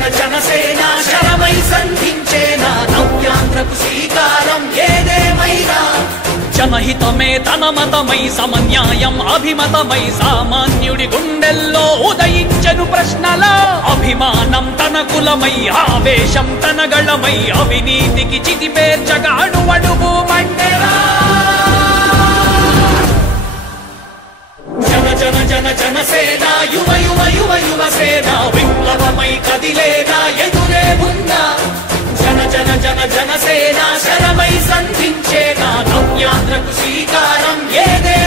జన జనసేన శరమై సంధించేనా నవ్యాంధ్రకు శ్రీకారం ఏదేమైనా జనహితమే తన మతమై సమన్యాయం అభిమతమై సామాన్యుడి గుండెల్లో ఉదయించెను ప్రశ్నల అభిమానం తన కులమై ఆవేశం తన గళమై అవినీతికి చితిపేర్చగా అడువడుగు మండెరా జన జన జన జనసేన యువ యువ యువ యువసేన విప్లవమై కదిలేనా ఎదురే ఉందా జన జన జన జనసేన శరమై సంధించేనా నవ్యాంధ్రకు శ్రీకారం ఏదే